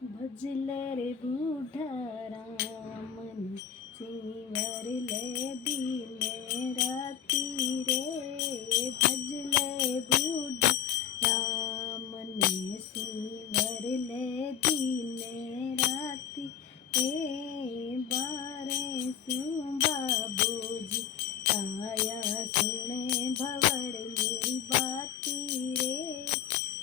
भजले रे बूढ़ा राम ने सिंवर ले दीने राती रे। भजले बूढ़ा राम ने सिंवर ले दीने राती रे। बारे सुं बाबूजी आया सुने भवड़ मेरी बाती रे।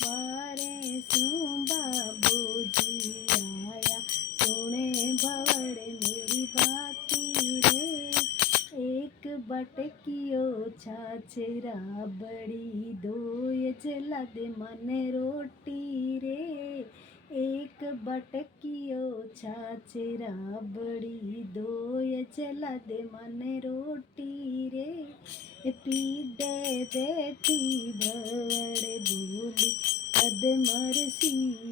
बारे सुं बाबूजी आया सुने भवड़ मेरी बाती रे। एक बटकियो छाछरा बड़ी दोय जला दे मने रोटी रे। एक बटकियो छाछरा बड़ी दोय जला दे मने रोटी रे। पीडे बैठी भवड़ बोली कद मरसी